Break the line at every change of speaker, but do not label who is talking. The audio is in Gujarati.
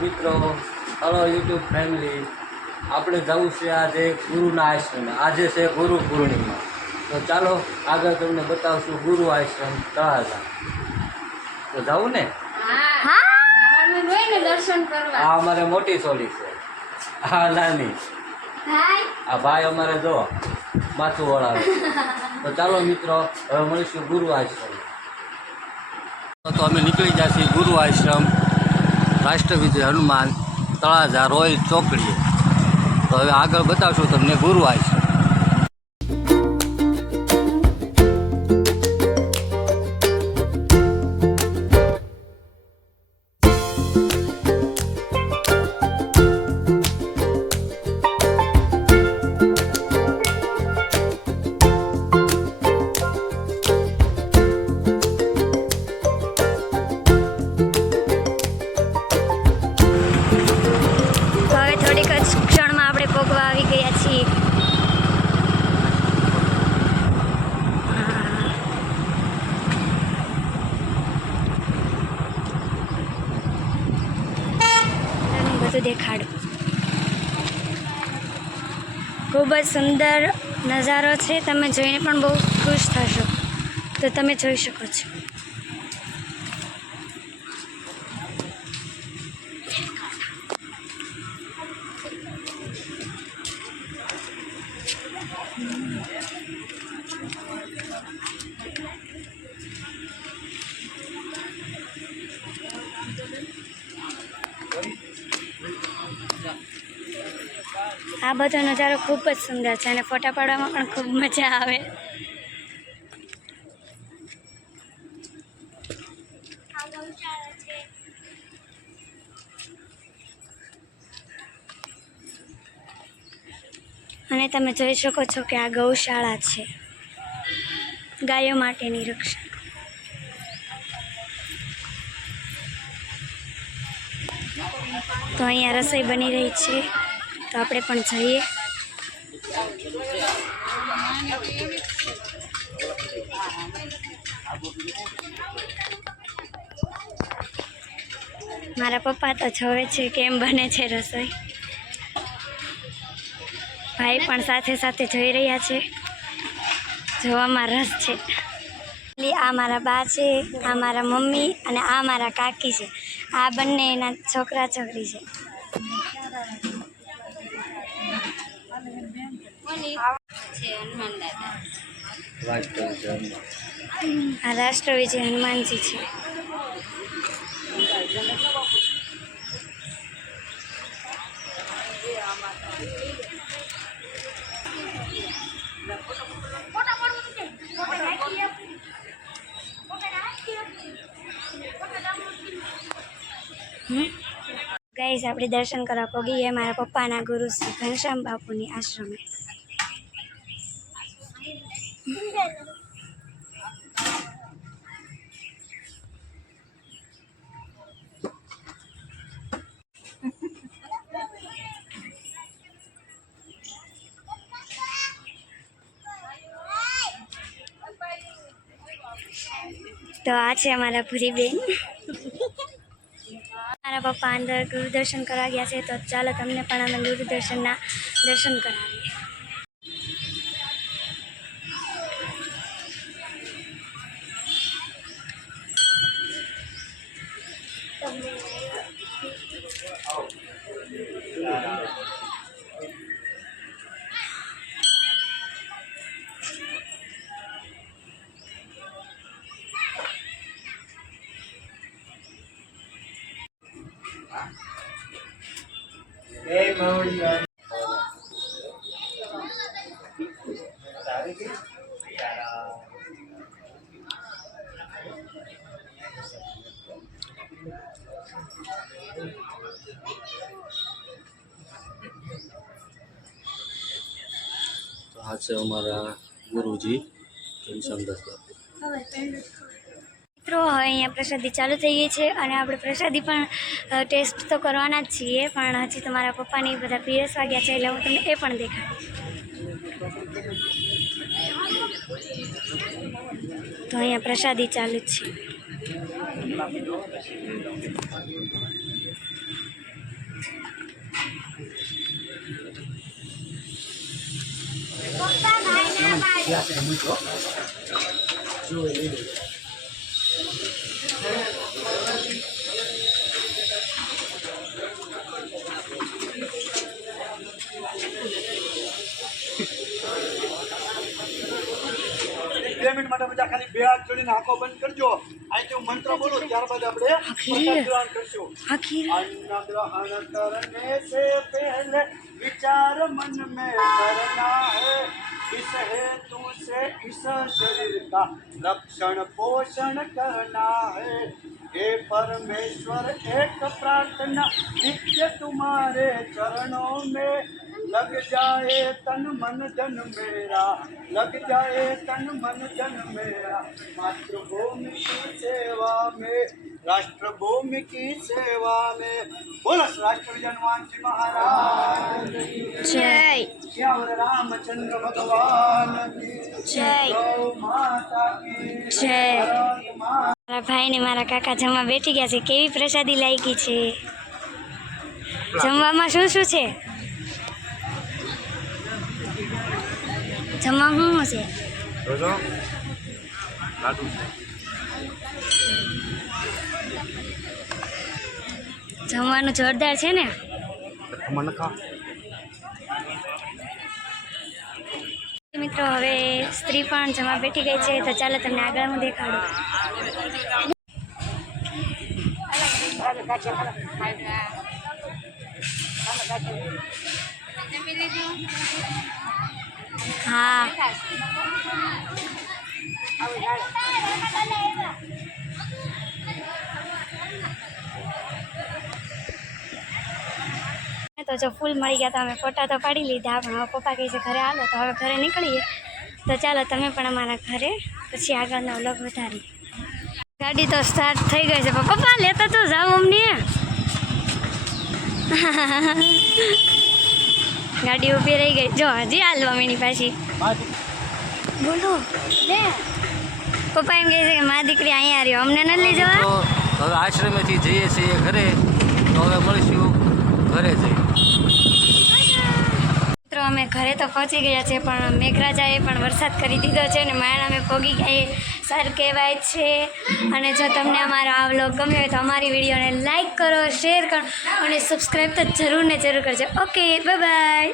મિત્રો હલો યુટ્યુબ ફેમિલી આપણે જવું છે આજે ગુરુના આશ્રમે. આજે છે ગુરુ પૂર્ણિમા. તો ચાલો આગળ તમને બતાવશું ગુરુ આશ્રમ તળાજા તો જવું ને?
હા.
અમારે મોટી સોલી છે. હા નાની. આ ભાઈ અમારે જો માથું વળાવે તો ચાલો મિત્રો હવે મળીશું ગુરુ આશ્રમ. તો અમે નીકળી જશે ગુરુ આશ્રમ. રાષ્ટ્રવિજય હનુમાન તળાજા રોયલ ચોકડીએ. તો હવે આગળ બતાવશું તમને ગુરુવાય આશ્રમ
બધું દેખાડું. ખૂબ જ સુંદર નજારો છે. તમે જોઈને પણ બહુ ખુશ થશો. તો તમે જોઈ શકો છો. આ બધો નજારો ખૂબ જ સુંદર છે અને ફોટા પાડવામાં પણ ખૂબ મજા આવે. અને તમે જોઈ શકો છો કે આ ગૌશાળા છે. ગાયો માટેની રક્ષા. તો અહીંયા રસોઈ બની રહી છે. તો આપણે પણ જઈએ. મારા પપ્પા તો જોવે છે કેમ બને છે રસોઈ. ભાઈ પણ સાથે સાથે જોઈ રહ્યા છે. જોવામાં રસ છે. આ મારા બા છે, આ મારા મમ્મી અને આ મારા કાકી છે. આ બંને એના છોકરા છોકરી છે.
છે હનુમાન દાદા.
આ રાષ્ટ્ર વિજય હનુમાનજી છે. ગાઈઝ આપણે દર્શન કરવા પગીએ મારા પપ્પાના ગુરુ શ્રી ઘનશ્યામ બાપુની આશ્રમે. તો આ છે અમારા ભૂરીબેન. મારા પપ્પા અંદર ગુરુદર્શન કરવા ગયા છે, તો ચાલો તમને પણ અમે ગુરુદર્શનના દર્શન કરાવીએ.
તો આ છે અમારા ગુરુજી ઘનશ્યામદાસ બાપુ
મિત્રો હવે અહીંયા પ્રસાદી ચાલુ થઈ ગઈ છે અને આપણે પ્રસાદી પણ ટેસ્ટ તો કરવાના જ છીએ પણ હજી તમારા પપ્પાને બધા પીએસ વાગ્યા છે એટલે હું તમને એ પણ દેખાડ. તો અહીંયા પ્રસાદી ચાલુ જ છે.
પપ્પા ભાઈના ભાઈ. જો એ લઈ લો.
બે મિનિટ માટે બધા ખાલી બે હાથ જોડીને આંખો બંધ કરજો અહીંથી હું મંત્ર બોલું ત્યારબાદ આપણે પ્રસાદ ગ્રહણ કરશું
આખી
अन्न ग्रहण करने से पहले विचार मन में करना है इस हेतु से इस शरीर का रक्षण पोषण करना है हे परमेश्वर एक प्रार्थना नित्य तुम्हारे चरणों में लग जाए तन मन धन मेरा लग जाए तन मन धन मेरा मातृभूमि की सेवा में राष्ट्र भूमि की सेवा में बोलो राष्ट्र हनुमान जी महाराज की
જય
श्याम रामचंद्र भगवान की
जय।
गौ माता की
જય
भारत माता
મારા ભાઈ ને મારા કાકા જમવા બેઠી ગયા છે કેવી પ્રસાદી લાગી છે જમવામાં શું શું છે જમવા શું હશે જમવાનું જોરદાર છે ને? મિત્રો હવે સ્ત્રી પણ જમવા બેઠી ગઈ છે તો ચાલો તમને આગળ હું દેખાડું.
જમી
હા. તો જો ફૂલ મળી ગયા તો અમે ફોટા તો પાડી લીધા, પણ હવે પપ્પા કહે છે ઘરે હાલો તો હવે ઘરે નીકળીએ. તો ચાલો તમે પણ અમારા ઘરે, પછી આગળનો વ્લોગ વધારીએ. ગાડી તો સ્ટાર્ટ થઈ ગઈ છે પપ્પા લેતા તો જાઓ અમને. ગાડી ઊભી રહી ગઈ. જો હજી હાલવા મીની પાછી. બોલો પપ્પા એમ કહે છે કે મારી દીકરી અહીંયા રહ્યો. અમને ન લઈ જવા?
હવે આશ્રમેથી જઈએ છીએ ઘરે. તો હવે મળીશું ઘરે જઈ
મિત્રો અમે ઘરે તો પહોંચી ગયા છે, પણ મેઘરાજાએ પણ વરસાદ કરી દીધો છે અને માયણ અમે પોગી ગયા એ સારું કહેવાય છે. અને જો તમને અમારો આ વ્લોગ ગમ્યો હોય તો અમારી વિડીયોને લાઇક કરો શેર કરો અને સબસ્ક્રાઈબ તો જરૂર ને જરૂર કરજો. Okay bye bye